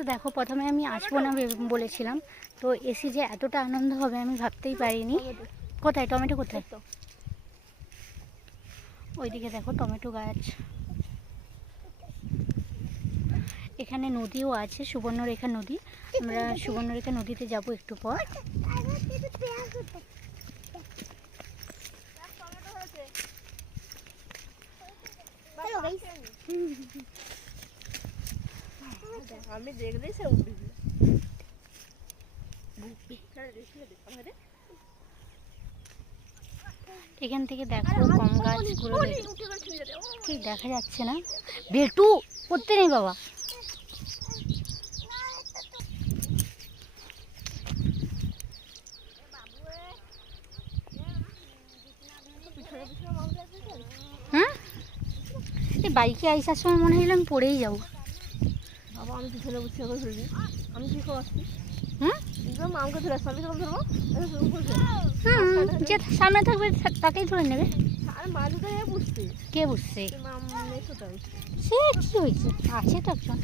তো দেখো, প্রথমে আমি আসবো না বলেছিলাম, তো এসে যে এতটা আনন্দ হবে আমি ভাবতেই পারিনি। কোথায় টমেটো? কোথায়? ওইদিকে দেখো টমেটো গাছ। এখানে নদীও আছে, সুবর্ণরেখা নদী। আমরা সুবর্ণরেখা নদীতে যাব একটু পর। আমি দেখলে সে এখান থেকে দেখো কম গাছগুলো ঠিক দেখা যাচ্ছে না। বেটু পড়তে নেই বাবা। হ্যাঁ, এই বাইকে আসার সময় মনে হলো আমি পড়েই যাবো। বাবা আমি পিছনে বসে এখন ধরবি, আমি কি করছি? আমাকে ধরে আসবে, আমি তখন ধরবো। যে সামনে থাকবে তাকেই ধরে নেবে। কে বুঝছে? সে কি হয়েছে? আছে তো একজন।